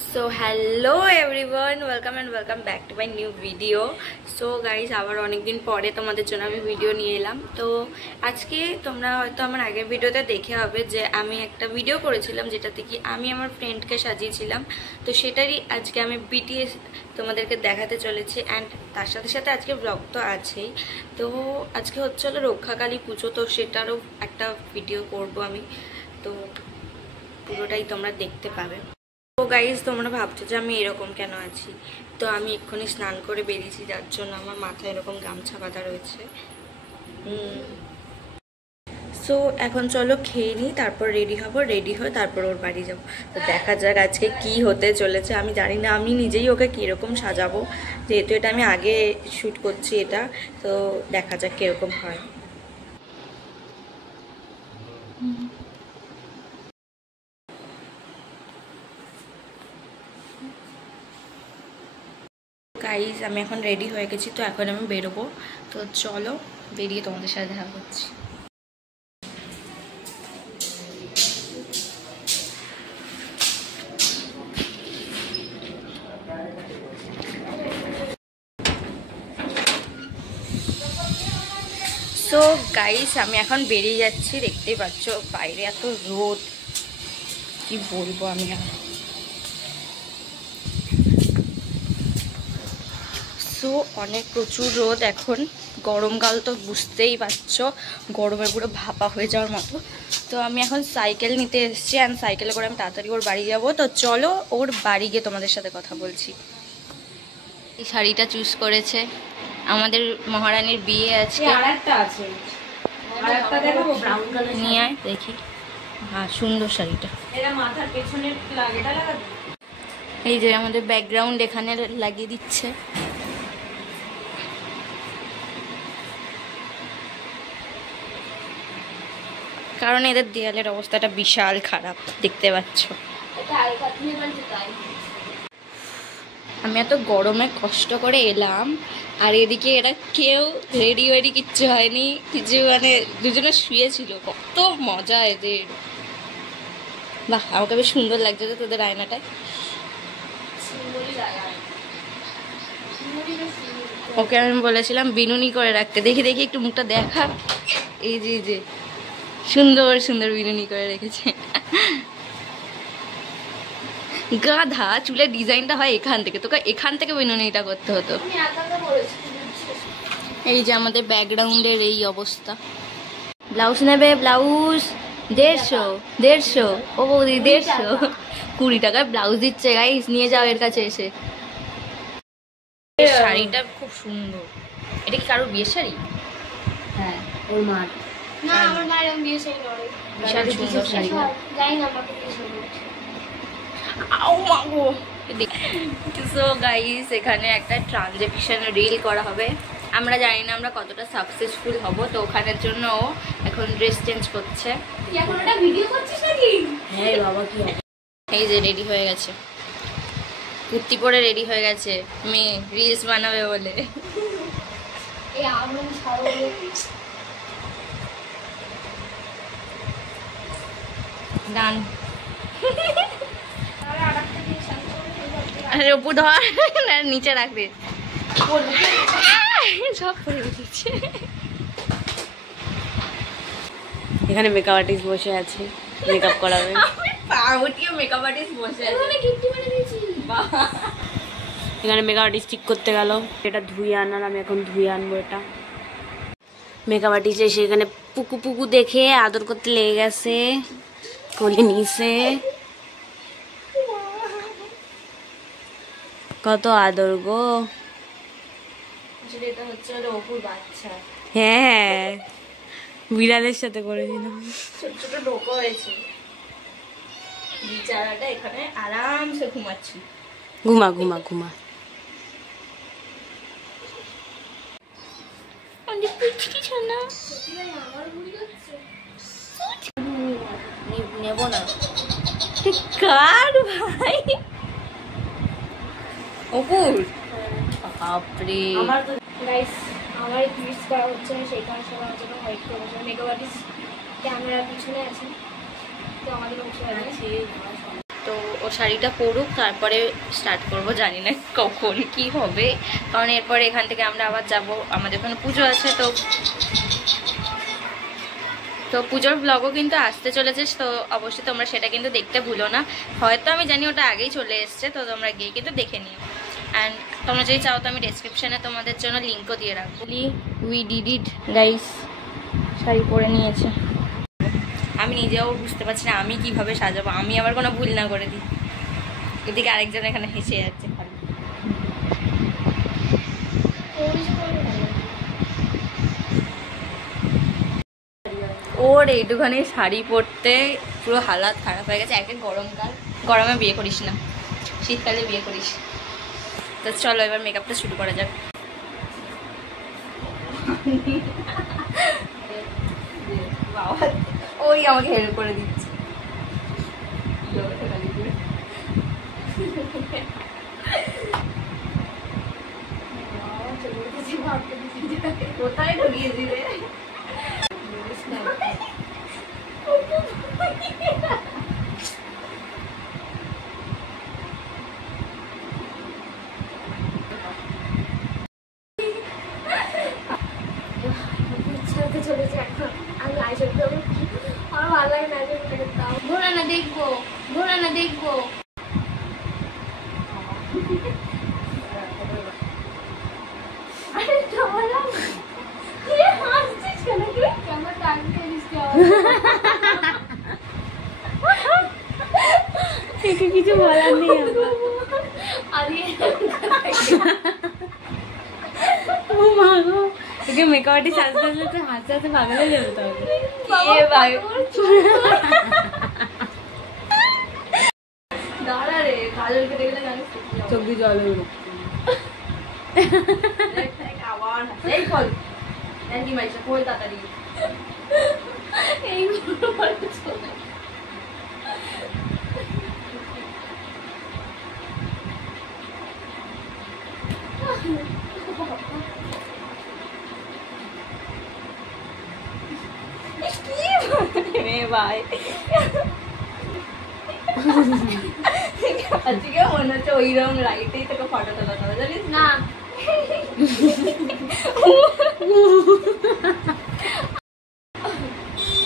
So hello everyone, welcome and welcome back to my new video. So guys, আবার অনেকদিন পরে তোমাদের জন্য আমি ভিডিও নিয়ে এলাম। তো আজকে তোমরা হয়তো আমার আগের ভিডিওতে দেখে হবে যে আমি একটা ভিডিও করেছিলাম যেটাতে কি আমি আমার ফ্রেন্ডকে সাজিয়েছিলাম। তো সেটারই আজকে আমি বিটিএস তোমাদেরকে দেখাতে চলেছি অ্যান্ড তার সাথে সাথে আজকে ব্লগ তো আছেই। তো আজকে হচ্ছে হলো রক্ষাকালী পুজো, তো সেটারও একটা ভিডিও করব আমি। তো পুরোটাই তোমরা দেখতে পাবে। তো গাইজ, তোমরা ভাবছো যে আমি এরকম কেন আছি। তো আমি এক্ষুনি স্নান করে বেরিয়েছি, যার জন্য আমার মাথায় এরকম গামছা বাঁধা রয়েছে। সো এখন চলো খেয়ে নিই, তারপর রেডি হব, রেডি হয়ে তারপর ওর বাড়ি যাবো। তো দেখা যাক আজকে কি হতে চলেছে। আমি জানি না আমি নিজেই ওকে কীরকম সাজাবো, যেহেতু এটা আমি আগে শ্যুট করছি এটা। তো দেখা যাক কীরকম হয়। গাইজ, আমি এখন রেডি হয়ে গেছি, তো এখন আমি বেরোবো। তো চলো বেরিয়ে তোমাদের সাথে দেখা করছি। সো গাইজ, আমি এখন বেরিয়ে যাচ্ছি। দেখতেই পাচ্ছ বাইরে এত রোদ, কি বলবো আমি আর। সো অনেক প্রচুর রোদ এখন, গরমকাল তো বুঝতেই পারছো, গরমে পুরো ভাপা হয়ে যাওয়ার মতো। তো আমি এখন সাইকেল নিতে এসেছি অ্যান্ড সাইকেলে করে আমি তাড়াতাড়ি ওর বাড়ি যাব। তো চলো ওর বাড়ি গিয়ে তোমাদের সাথে কথা বলছি। এই শাড়িটা চুজ করেছে, আমাদের মহারানীর বিয়ে আছে, নিয়ে আয় দেখি। হ্যাঁ, সুন্দর শাড়িটা। এই যে আমাদের ব্যাকগ্রাউন্ড এখানে লাগিয়ে দিচ্ছে। কারণ এদের দেয়ালের অবস্থাটা বিশাল খারাপ, দেখতে পাচ্ছ। আমি এত গরমে কষ্ট করে এলাম, আর এদিকে এরা কেউ রেডি ওয়েডি কিচ্ছু হয়নি, কিছু মানে দুজনে শুয়েছিল। কত মজা এদের। বাহ, আমাকে বেশ সুন্দর লাগছে তো তোদের আয়নাটায়। ওকে আমি বলেছিলাম বিনুনি করে রাখতে, দেখি দেখি একটু মুখটা দেখা। এই যে সুন্দর সুন্দর বিনুনি করে রেখেছে। গাধা, চুলের ডিজাইনটা হয় এখান থেকে, তোকে এখান থেকে বিনুনিটা করতে হতো। এই যে আমাদের ব্যাকগ্রাউন্ডের এই অবস্থা। ব্লাউজ নেবে? ব্লাউজ 150 ও বৌদি 150, 20 টাকায় ব্লাউজ দিচ্ছে গাইস, নিয়ে যাও এর কাছে এসে। শাড়িটা খুব সুন্দর। এটা কি কারোর বিয়ের শাড়ি? হ্যাঁ, ওর মা। না, আমার মায়ের এরকম বিয়ের শাড়ি নয়। বিশাল সুন্দর শাড়ি। জানি না আমাকে কি সুন্দর। আও মাগো। সো গাইস, এখানে একটা ট্রানজেকশন রিল করা হবে। আমরা জানি না আমরা কতটা সাকসেসফুল হব, তো ওখানের জন্য এখন ড্রেস চেঞ্জ করছে। তুই এখন ওটা ভিডিও করছিস নাকি? হ্যাঁ বাবা, কি এই যে রেডি হয়ে গেছে, কুর্তি পরে রেডি হয়ে গেছে মেয়ে, রিলস বানাবে বলে। এই আগুন ছাড়ো। ডান। আরে উপর ধর, নিচে রাখবে, সব পরে দিচ্ছে। এখানে মেকআপ আর্টিস্ট বসে আছে, মেকআপ করাবে। পাউটিয়া মেকআপ আর্টিস্ট বসে আছে। আমি গিফট করে দিয়েছি। এখানে মেকআপ আর্টিস্ট ঠিক করতে গেল, এটা ধুয়ে আনার, আমি এখন ধুয়ে আনবো এটা। মেকআপ আর্টিস্ট এসে এখানে পুকু পুকু দেখে আদর করতে লেগে গেছে, কোলে নিছে। কত আদর গো। এটা হচ্ছে অপুর বাচ্চা। হ্যাঁ, বিড়ালের সাথে করেছিলাম। ছোট ছোট ঢোকা হয়েছে, বিচারাটা এখানে আরামসে ঘুমাচ্ছি। ঘুমা ঘুমা ঘুমা। নেবো না কার ভাই, অপুর। বাপরে, গাইস, আমার টুইস্ট করা হচ্ছে না, সেই কারণে সবার জন্য ওয়েট করবো। মেকআপ আর্টিস্ট ক্যামেরার পিছনে আছে, তো আমাদের অংশ আছে। তো ও শাড়িটা পরুক, তারপরে স্টার্ট করব। জানি না কখন কি হবে, কারণ এরপরে এখান থেকে আমরা আবার যাব, আমাদের ওখানে পুজো আছে। তো পুজোর ব্লগও কিন্তু আসতে চলেছে, তো অবশ্যই তোমরা সেটা কিন্তু দেখতে ভুলো না। হয়তো আমি জানি ওটা আগেই চলে এসছে, তো তোমরা গিয়ে কিন্তু দেখে নিও। অ্যান্ড তোমরা যদি চাও তো আমি ডেসক্রিপশানে তোমাদের জন্য লিঙ্কও দিয়ে রাখবো। We did it guys, sari পরে নিয়েছে। আমি নিজেও বুঝতে পারছি না আমি কিভাবে সাজাবো, আমি আবার কোনো ভুল না করে দিই। এদিকে আরেকজন এখানে হেসে যাচ্ছে খালি। ওর এইটুখানি শাড়ি পরতে পুরো হালাত খারাপ হয়ে গেছে। একে গরমকাল, গরমে বিয়ে করিস না, শীতকালে বিয়ে করিস। তো চলো এবার মেকআপটা শুরু করা যাক। বাবা ওই আমাকে হেল্প করে দিচ্ছে। কোথায় ঢুকিয়ে দিলে? চলেছে এখন আমি আইসব আমার ভালো লাগে না। ঘোরা না দেখবো, ঘোরা না দেখবো। কিছু বলার নেই। ও মা গো, তোকে মেকআপ আর্টিস্ট সাজতে সাজতে হাসতে হাসতে পাগল হয়ে যাবে। তবে দাঁড়া রে, কাজল কেটে গেলে জানিস চোখ দিয়ে জল হয়ে আবার এই ফল কি মাইছে কই তাড়াতাড়ি এই ভাই আজকে মনে হচ্ছে ওইরকম লাইটেই তোকে ফটো তোলা হবে, জানিস না?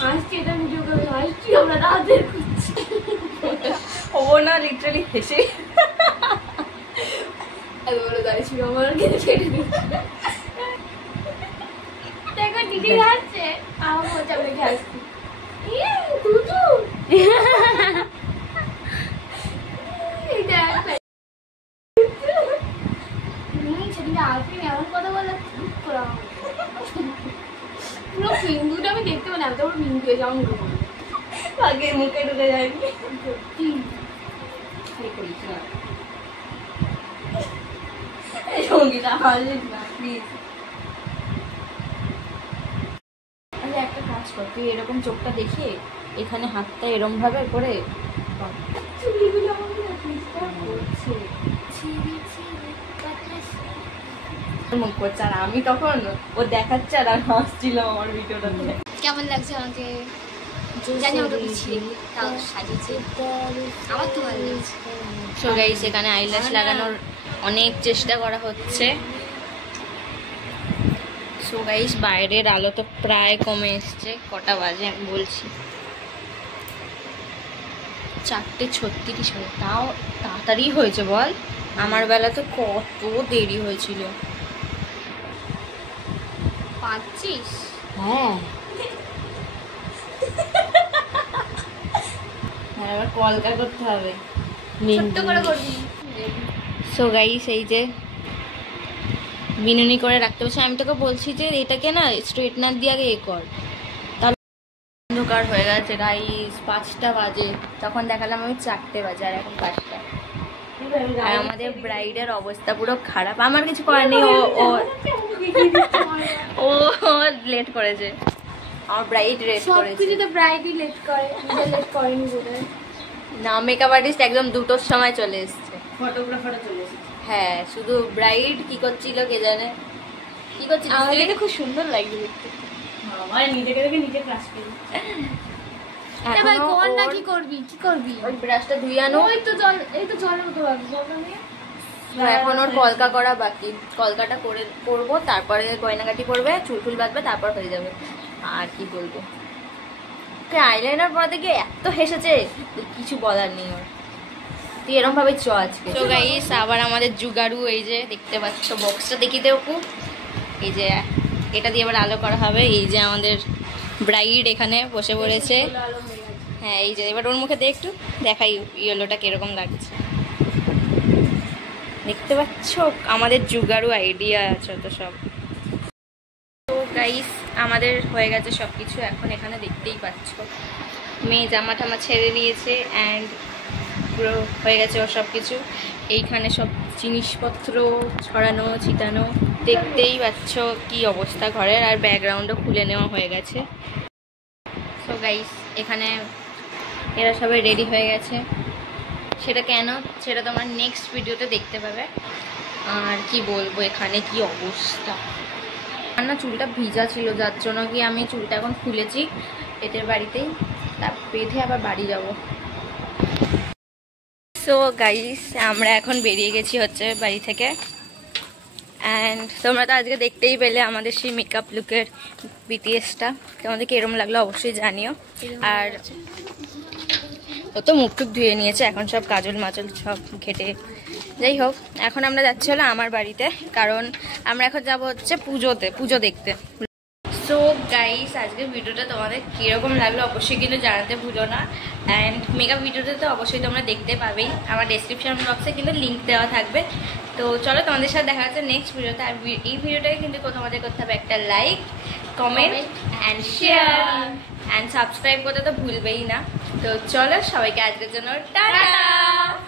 হাসছি, এটা ভিডিও করে হাসছি আমরা রাতে করছি। ও না লিটারালি হেসে দাঁড়িয়েছিল আমার কেটে দিচ্ছে। দেখো দিদি হাসছে, আমার মজা আমি হাসছি। এমন কথা বলে পুরো বিন্দুটা আমি দেখতে পাই না, এত বড় বিন্দু হয়েছে আমার মুখে আগে মুখে ঢুকে যায়নি। সঙ্গীতা হাসিস না প্লিজ। আরে একটা কাজ কর, তুই এরকম চোখটা দেখে এখানে হাতটা এরম ভাবে করে চুলগুলো আমাকে ডিস্টার্ব করছে। মুখ করছে, আর আমি তখন ও দেখাচ্ছে আর আমি হাসছিলাম আমার ভিডিওটাতে। কেমন লাগছে আমাকে জানি, ওটা পিছিয়ে তাও সাজিয়েছে, আমার তো ভালো লাগছে। সো গাইস, এখানে আইল্যাশ লাগানোর অনেক চেষ্টা করা হচ্ছে। সো গাইস, বাইরের আলো তো প্রায় কমে এসছে। কটা বাজে আমি বলছি, 4:36 হয়ে, তাও তাড়াতাড়ি হয়েছে বল। আমার বেলা তো কত দেরি হয়েছিল। পাচ্ছিস? হ্যাঁ, এবার কলকা করতে হবে, ছোট্ট করে করবি। সো গাইস, এই যে বিনুনি করে রাখতে বসে, আমি তোকে বলছি যে এটাকে না স্ট্রেটনার দিয়ে আগে এ কর, তাহলে অন্ধকার হয়ে গেছে গাইস। 5টা বাজে, তখন দেখালাম আমি 4টে বাজে, আর এখন 5টা। আর আমাদের ব্রাইডের অবস্থা পুরো খারাপ। আমার কিছু করার নেই, ও লেট করেছে। আমার ব্রাইড লেট করেছে। সবকিছু তো ব্রাইডই লেট করে, লেট করেনি বলে না, মেকআপ আর্টিস্ট একদম 2টোর সময় চলে এসছে, ফটোগ্রাফারও চলে এসেছে। হ্যাঁ, শুধু ব্রাইড কি করছিল কে জানে। কি করছিল? আমাকে খুব সুন্দর লাগছে দেখতে। আমার নিজেকে দেখে নিজে ক্রাশ করি। ভাই কোন না কি করবি ওই ব্রাশটা ধুই আনো। ওই তো জল, এই তো জলের মতো লাগবে জলটা নিয়ে। এখন ওর কলকা করা বাকি, কলকাটা করবো, তারপরে গয়নাগাটি করবে, চুল টুল বাঁধবে, তারপর হয়ে যাবে। আর কি বলবো, আইলাইনার পরাতে গিয়ে এত হেসেছে কিছু বলার নেই ওর। তুই এরকম ভাবে চ আজকে। তো গাইস আবার আমাদের জুগাড়ু, এই যে দেখতে পাচ্ছ বক্সটা দেখি দে অপু, এই যে এটা দিয়ে আবার আলো করা হবে। এই যে আমাদের ব্রাইড এখানে বসে পড়েছে। হ্যাঁ এই যে এবার ওর মুখে দিয়ে একটু দেখাই ইয়েলোটা কিরকম লাগছে। দেখতে পাচ্ছ আমাদের জুগাড়ু আইডিয়া আছে তো সব। তো গাইস আমাদের হয়ে গেছে সব কিছু, এখন এখানে দেখতেই পাচ্ছ মেয়ে জামা টামা ছেড়ে নিয়েছে অ্যান্ড পুরো হয়ে গেছে ওর সব কিছু। এইখানে সব জিনিসপত্র ছড়ানো ছিটানো, দেখতেই পাচ্ছ কি অবস্থা ঘরের, আর ব্যাকগ্রাউন্ডও খুলে নেওয়া হয়ে গেছে। সো গাইস এখানে এরা সবাই রেডি হয়ে গেছে, সেটা কেন সেটা তোমার নেক্সট ভিডিওতে দেখতে পাবে। আর কি বলবো এখানে কি অবস্থা, আমার না চুলটা ভিজা ছিল যার জন্য কি আমি চুলটা এখন খুলেছি পেটের বাড়িতেই, তার বেঁধে আবার বাড়ি যাব। সো গাইস আমরা এখন বেরিয়ে গেছি হচ্ছে বাড়ি থেকে, অ্যান্ড তোমরা তো আজকে দেখতেই পেলে আমাদের সেই মেকআপ লুকের বিটিএসটা, তোমাদের কিরম লাগলো অবশ্যই জানিও। আর ও তো মুখ টুক ধুয়ে নিয়েছে, এখন সব কাজল মাজল সব ঘেটে, যাই হোক এখন আমরা যাচ্ছি হলো আমার বাড়িতে, কারণ আমরা এখন যাব হচ্ছে পুজো দেখতে। সো গাইস আজকের ভিডিওটা তোমাদের কীরকম লাগলো অবশ্যই কিন্তু জানাতে ভুলো না, অ্যান্ড মেকআপ ভিডিওটা তো অবশ্যই তোমরা দেখতে পাবেই, আমার ডেসক্রিপশন বক্সে কিন্তু লিঙ্ক দেওয়া থাকবে। তো চলো তোমাদের সাথে দেখা যাচ্ছে নেক্সট ভিডিওতে। আর এই ভিডিওটাকে কিন্তু তোমাদের করতে হবে একটা like, comment and share and subscribe করতে তো ভুলবেই না। তো চলো সবাইকে আজকের জন্য টাটা।